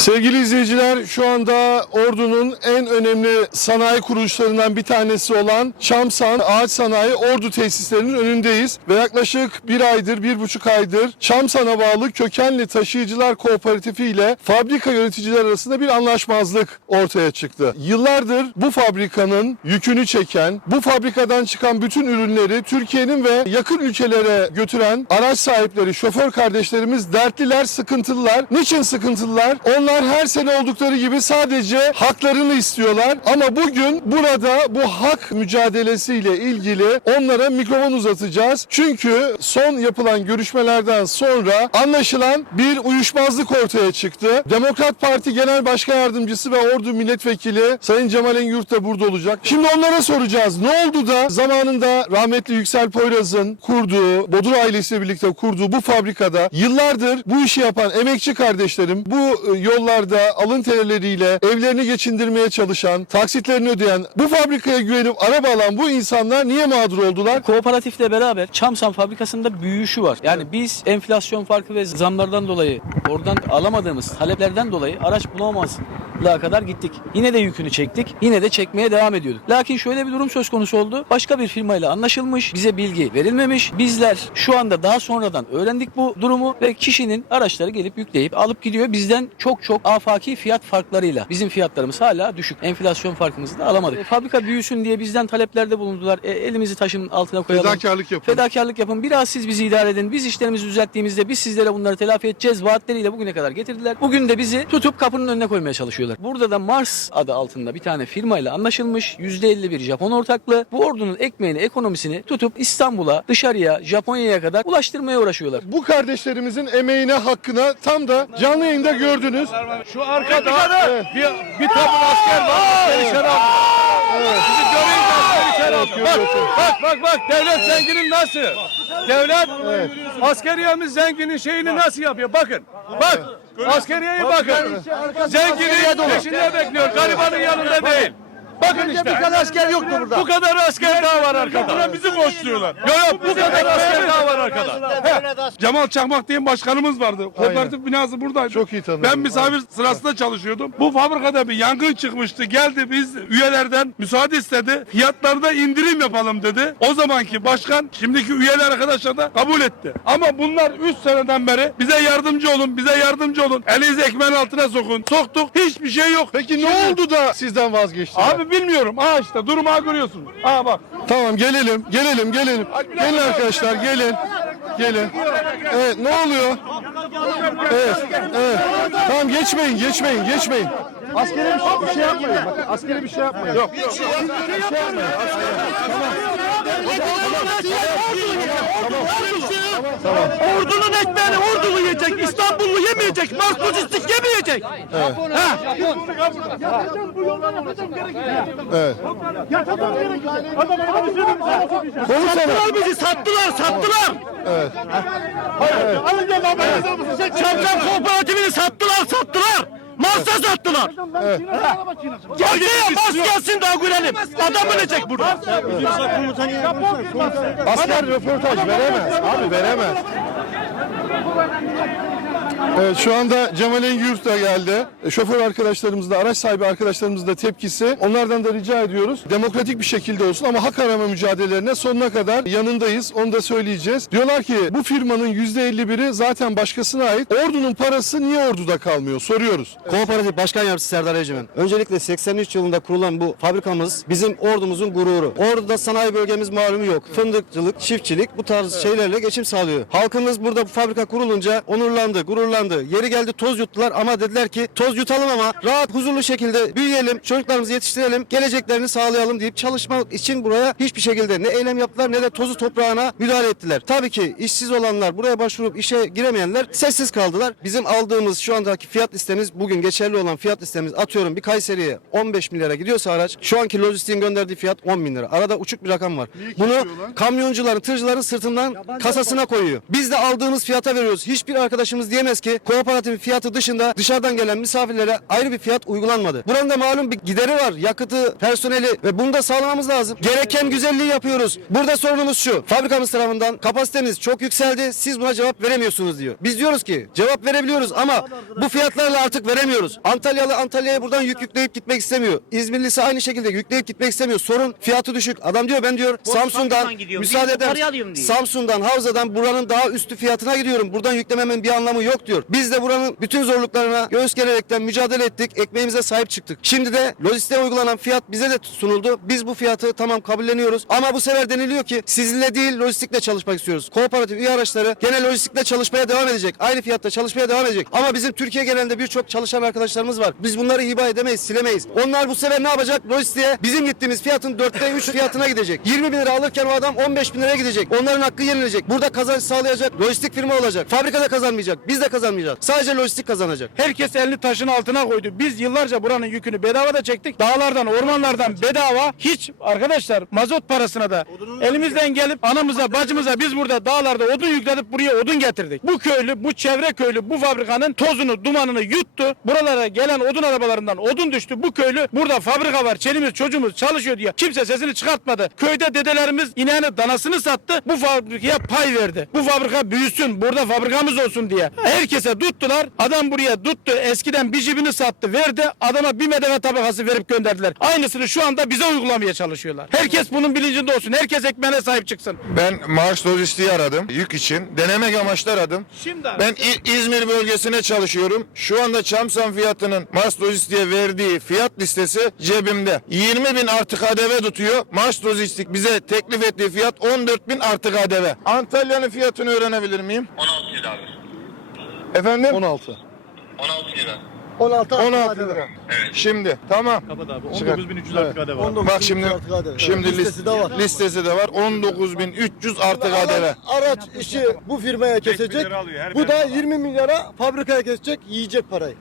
Sevgili izleyiciler şu anda Ordu'nun en önemli sanayi kuruluşlarından bir tanesi olan Çamsan Ağaç Sanayi Ordu tesislerinin önündeyiz. Ve yaklaşık bir aydır, bir buçuk aydır Çamsan'a bağlı Kökenli Taşıyıcılar Kooperatifi ile fabrika yöneticiler arasında bir anlaşmazlık ortaya çıktı. Yıllardır bu fabrikanın yükünü çeken, bu fabrikadan çıkan bütün ürünleri Türkiye'nin ve yakın ülkelere götüren araç sahipleri, şoför kardeşlerimiz dertliler, sıkıntılılar. Niçin sıkıntılılar? Onlar her sene oldukları gibi sadece haklarını istiyorlar. Ama bugün burada bu hak mücadelesiyle ilgili onlara mikrofon uzatacağız. Çünkü son yapılan görüşmelerden sonra anlaşılan bir uyuşmazlık ortaya çıktı. Demokrat Parti Genel Başkan Yardımcısı ve Ordu Milletvekili Sayın Cemal Engürt de burada olacak. Şimdi onlara soracağız. Ne oldu da zamanında rahmetli Yüksel Poyraz'ın kurduğu, Bodur ailesiyle birlikte kurduğu bu fabrikada yıllardır bu işi yapan emekçi kardeşlerim bu e, yollarda alın terileriyle evlerini geçindirmeye çalışan, taksitlerini ödeyen, bu fabrikaya güvenip araba alan bu insanlar niye mağdur oldular? Kooperatifle beraber Çamsan fabrikasında büyüyüşü var. Yani biz enflasyon farkı ve zamlardan dolayı oradan alamadığımız taleplerden dolayı araç bulamamazlığa kadar gittik. Yine de yükünü çektik. Yine de çekmeye devam ediyorduk. Lakin şöyle bir durum söz konusu oldu. Başka bir firmayla anlaşılmış. Bize bilgi verilmemiş. Bizler şu anda daha sonradan öğrendik bu durumu ve kişinin araçları gelip yükleyip alıp gidiyor. Bizden çok çok afaki fiyat farklarıyla. Bizim fiyatlarımız hala düşük. Enflasyon farkımızı da alamadık. E, fabrika büyüsün diye bizden taleplerde bulundular. E, elimizi taşın altına koyalım. Fedakarlık yapın. Fedakarlık yapın. Biraz siz bizi idare edin. Biz işlerimizi düzelttiğimizde biz sizlere bunları telafi edeceğiz. Vaatleriyle bugüne kadar getirdiler. Bugün de bizi tutup kapının önüne koymaya çalışıyorlar. Burada da Mars adı altında bir tane firmayla anlaşılmış. %51 Japon ortaklığı. Bu ordunun ekmeğini, ekonomisini tutup İstanbul'a, dışarıya, Japonya'ya kadar ulaştırmaya uğraşıyorlar. Bu kardeşlerimizin emeğine, hakkına tam da canlı yayında gördünüz. Şu arkada bir, bir tabur asker var. Asker içeri aldı. Bak, bak, bak, bak. Devlet zenginin nasıl? Devlet askeriyemiz zenginin şeyini nasıl yapıyor? Bakın, bak. Askeriyeye bakın. Zenginin peşinde bekliyor. Garibanın yanında değil. Bakın işte. Bu kadar asker yoktu burada. Bu kadar asker daha var arkada. bizi koşturuyorlar. Yok yok bu kadar asker daha var arkada. Cemal Çakmak diye başkanımız vardı. Kooperatif binası buradaydı. Çok iyi tanıdım. Ben misafir sırasında çalışıyordum. Bu fabrikada bir yangın çıkmıştı. Geldi biz üyelerden müsaade istedi. Fiyatlarda indirim yapalım dedi. O zamanki başkan şimdiki üyeler arkadaşlar da kabul etti. Ama bunlar 3 seneden beri bize yardımcı olun, bize yardımcı olun. Elinizi ekmeğin altına sokun. Soktuk. Hiçbir şey yok. Peki ne oldu da sizden vazgeçtiler? Abi bilmiyorum. Aa işte durumu görüyorsun. Aa bak. Tamam gelelim, gelelim, gelelim. Gelin arkadaşlar, gelin. Gelin. Evet, ne oluyor? Evet, evet. Tamam geçmeyin, geçmeyin, geçmeyin. Askere bir şey yapmayın. Bakın askere bir şey yapmayın. Yok. Ordunun ekmeğini ordulu yiyecek, İstanbullu yemeyecek, Mars lojistik yemeyecek. Ha. Evet. Sattılar bizi, sattılar, sattılar. Evet. Çamçam kooperatifini sattılar. Mars'a sattılar. Gelsin, Mars gelsin daha görelim. Adam ölecek burada. Asker röportaj veremez. Abi veremez. Evet şu anda Cemal Engürt da geldi. Şoför arkadaşlarımız da, araç sahibi arkadaşlarımız da tepkisi. Onlardan da rica ediyoruz. Demokratik bir şekilde olsun ama hak arama mücadelelerine sonuna kadar yanındayız. Onu da söyleyeceğiz. Diyorlar ki bu firmanın %51'i zaten başkasına ait. Ordunun parası niye orduda kalmıyor? Soruyoruz. Kooperatif Başkan Yardımcısı Serdar Ecemen. Öncelikle 83 yılında kurulan bu fabrikamız bizim ordumuzun gururu. Ordu'da sanayi bölgemiz malumu yok. Fındıkçılık, çiftçilik bu tarz şeylerle geçim sağlıyor. Halkımız burada bu fabrika kurulunca onurlandı, gururlandı. Yeri geldi toz yuttular ama dediler ki toz yutalım ama rahat, huzurlu şekilde büyüyelim, çocuklarımızı yetiştirelim, geleceklerini sağlayalım deyip çalışmak için buraya hiçbir şekilde ne eylem yaptılar ne de tozu toprağına müdahale ettiler. Tabii ki işsiz olanlar, buraya başvurup işe giremeyenler sessiz kaldılar. Bizim aldığımız şu andaki fiyat listemiz bugün geçerli olan fiyat listemiz atıyorum bir Kayseri'ye 15 milyara gidiyorsa araç şu anki lojistiğin gönderdiği fiyat 10 bin lira. Arada uçuk bir rakam var. Bunu kamyoncuların, tırcıların sırtından kasasına koyuyor. Biz de aldığımız fiyata veriyoruz. Hiçbir arkadaşımız diyemez ki ki kooperatif fiyatı dışında dışarıdan gelen misafirlere ayrı bir fiyat uygulanmadı. Buranın da malum bir gideri var. Yakıtı, personeli ve bunu da sağlamamız lazım. Gereken güzelliği yapıyoruz. Burada sorunumuz şu. Fabrikamız tarafından kapasiteniz çok yükseldi. Siz buna cevap veremiyorsunuz diyor. Biz diyoruz ki cevap verebiliyoruz ama bu fiyatlarla artık veremiyoruz. Antalyalı Antalya'ya buradan yük yükleyip gitmek istemiyor. İzmirlisi aynı şekilde yükleyip gitmek istemiyor. Sorun fiyatı düşük. Adam diyor ben diyor Samsun'dan fabrikadan gidiyorum. müsaade eder. Samsun'dan, Havza'dan buranın daha üstü fiyatına gidiyorum. Buradan yüklememin bir anlamı yok diyor. Biz de buranın bütün zorluklarına göğüs gererekten mücadele ettik. Ekmeğimize sahip çıktık. Şimdi de lojistiğe uygulanan fiyat bize de sunuldu. Biz bu fiyatı tamam kabulleniyoruz. Ama bu sefer deniliyor ki sizinle değil lojistikle çalışmak istiyoruz. Kooperatif üye araçları gene lojistikle çalışmaya devam edecek. Aynı fiyatta çalışmaya devam edecek. Ama bizim Türkiye genelinde birçok çalışan arkadaşlarımız var. Biz bunları hiba edemeyiz, silemeyiz. Onlar bu sefer ne yapacak? Lojistiğe bizim gittiğimiz fiyatın dörtte üç fiyatına gidecek. 20 bin lira alırken o adam 15 bin liraya gidecek. Onların hakkı yenilecek. Burada kazanç sağlayacak lojistik firma olacak. Fabrikada kazanmayacak. Biz de kazanmayacağız. Sadece lojistik kazanacak. Herkes elini taşın altına koydu. Biz yıllarca buranın yükünü bedava da çektik. Dağlardan, ormanlardan bedava. Hiç arkadaşlar mazot parasına da elimizden gelip anamıza, bacımıza biz burada dağlarda odun yükledik buraya odun getirdik. Bu köylü, bu çevre köylü bu fabrikanın tozunu, dumanını yuttu. Buralara gelen odun arabalarından odun düştü. Bu köylü burada fabrika var. Çelimiz çocuğumuz çalışıyor diye. Kimse sesini çıkartmadı. Köyde dedelerimiz ineğini danasını sattı. Bu fabrikaya pay verdi. Bu fabrika büyüsün. Burada fabrikamız olsun diye. Herkese tuttular. Adam buraya tuttu. Eskiden bir jibini sattı. Verdi. Adama bir medeve tabakası verip gönderdiler. Aynısını şu anda bize uygulamaya çalışıyorlar. Herkes bunun bilincinde olsun. Herkes ekmeğine sahip çıksın. Ben Mars Lojistiği aradım yük için. Denemek amaçlı aradım. Şimdi Ben İ- İzmir bölgesine çalışıyorum. Şu anda Çamsan fiyatının Mars Lojistik'e verdiği fiyat listesi cebimde. 20 bin artı KDV tutuyor. Mars Lojistik bize teklif ettiği fiyat 14 bin artı KDV. Antalya'nın fiyatını öğrenebilir miyim? 16 lira abi. Efendim? 16. 16 lira. 16 16 lira. Şimdi tamam. Kapat abi. Çıkar. 19.300 artık hadi var. Bak şimdi şimdi listesi de var. Listesi de var. 19.300 artı KDV. Araç işi bu firmaya kesecek. Bu da 20 milyara fabrikaya kesecek, yiyecek parayı.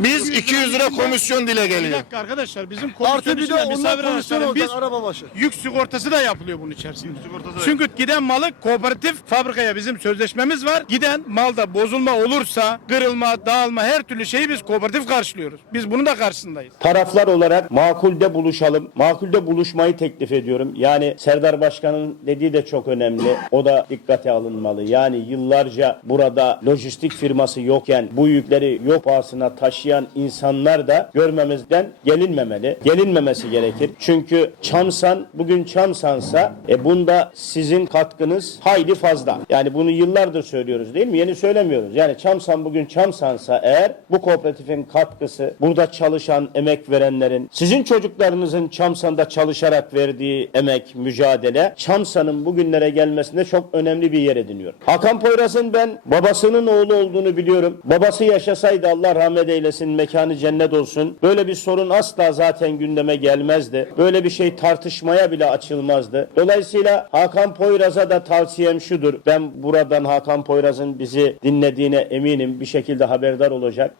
Biz 200 lira komisyon dile Bir geliyor. dakika arkadaşlar bizim Artı komisyon bir de içinde misafir komisyon araçların olacak biz araba başı. yük sigortası da yapılıyor bunun içerisinde. Çünkü giden malı kooperatif fabrikaya bizim sözleşmemiz var. Giden malda bozulma olursa kırılma, dağılma her türlü şeyi biz kooperatif karşılıyoruz. Biz bunun da karşısındayız. taraflar olarak makulde buluşalım. Makulde buluşmayı teklif ediyorum. Yani Serdar Başkan'ın dediği de çok önemli. O da dikkate alınmalı. Yani yıllarca burada lojistik firması yokken bu yükleri yok pahasına taşıyan insanlar da görmemizden gelinmemeli. Gelinmemesi gerekir. Çünkü Çamsan bugün Çamsansa e bunda sizin katkınız hayli fazla. Yani bunu yıllardır söylüyoruz değil mi? Yeni söylemiyoruz. Yani Çamsan bugün Çamsansa eğer bu kooperatifin katkısı burada çalışan emek verenlerin sizin çocuklarınızın Çamsan'da çalışarak verdiği emek, mücadele Çamsan'ın bugünlere gelmesinde çok önemli bir yer ediniyor. Hakan Poyraz'ın ben babasının oğlu olduğunu biliyorum. Babası yaşasaydı Allah rahmet eylesin, mekanı cennet olsun. Böyle bir sorun asla zaten gündeme gelmezdi. Böyle bir şey tartışmaya bile açılmazdı. Dolayısıyla Hakan Poyraz'a da tavsiyem şudur. Ben buradan Hakan Poyraz'ın bizi dinlediğine eminim. Bir şekilde haberdar olacak.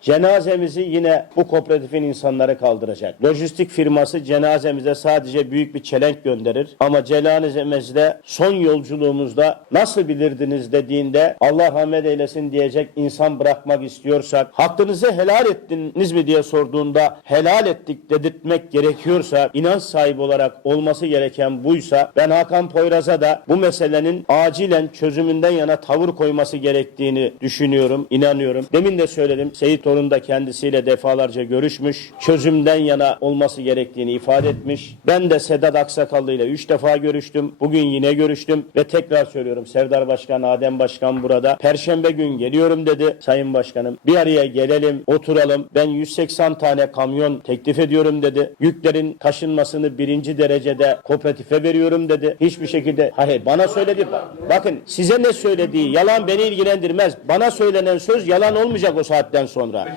Cenazemizi yine bu kooperatifin insanları kaldıracak. Lojistik firması cenazemize sadece büyük bir çelenk gönderir. Ama cenazemizde son yolculuğumuzda nasıl bilirdiniz dediğinde Allah rahmet eylesin diyecek insan bırakmak istiyorsak hakkınızı helal ettiniz mi diye sorduğunda helal ettik dedirtmek gerekiyorsa inanç sahibi olarak olması gereken buysa ben Hakan Poyraz'a da bu meselenin acilen çözümünden yana tavır koyması gerektiğini düşünüyorum, inanıyorum. Demin de söyledim. Seyit Torun da kendisiyle defalarca görüşmüş. Çözümden yana olması gerektiğini ifade etmiş. Ben de Sedat Aksakallı ile 3 defa görüştüm. Bugün yine görüştüm ve tekrar söylüyorum. Serdar Başkan, Adem Başkan burada. Perşembe gün geliyorum dedi Sayın Başkanım. Bir araya gelelim, oturalım. Ben 180 tane kamyon teklif ediyorum dedi. Yüklerin taşınmasını birinci derecede kooperatife veriyorum dedi. Hiçbir şekilde hayır bana söyledi. Bakın size ne söylediği yalan beni ilgilendirmez. Bana söylenen söz yalan olmayacak o saatten sonra.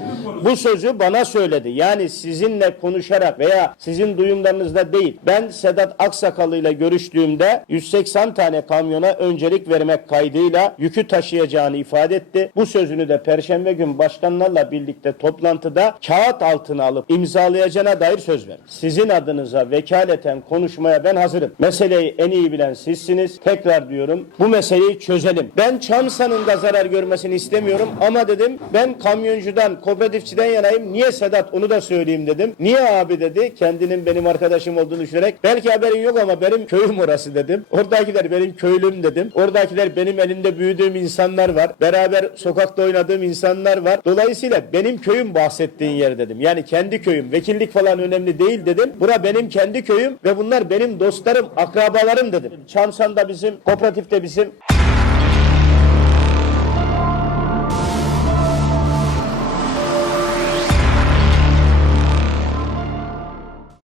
Bu sözü bana söyledi. Yani sizinle konuşarak veya sizin duyumlarınızda değil. Ben Sedat Aksakallı ile görüştüğümde 180 tane kamyona öncelik vermek kaydıyla yükü taşıyacağını ifade etti. Bu sözünü de Perşembe gün başkanlarla birlikte toplantıda kağıt altına alıp imzalayacağına dair söz verdi. Sizin adınıza vekaleten konuşmaya ben hazırım. Meseleyi en iyi bilen sizsiniz. Tekrar diyorum bu meseleyi çözelim. Ben Çamsa'nın da zarar görmesini istemiyorum ama dedim ben kamyoncudan, kooperatifçiden yanayım. Niye Sedat onu da söyleyeyim dedim. Niye abi dedi. Kendinin benim arkadaşım olduğunu düşünerek. Belki haberin yok ama benim köyüm orası dedim. Oradakiler benim köylüm dedim. Oradakiler benim elinde büyüdüğüm insanlar var. Beraber sokakta oynadığım insanlar var. Dolayısıyla benim köyüm bahsettiğin yer dedim. Yani kendi köyüm. Vekillik falan önemli değil dedim. Bura benim kendi köyüm ve bunlar benim dostlarım, akrabalarım dedim. Çamsan da bizim, kooperatif de bizim.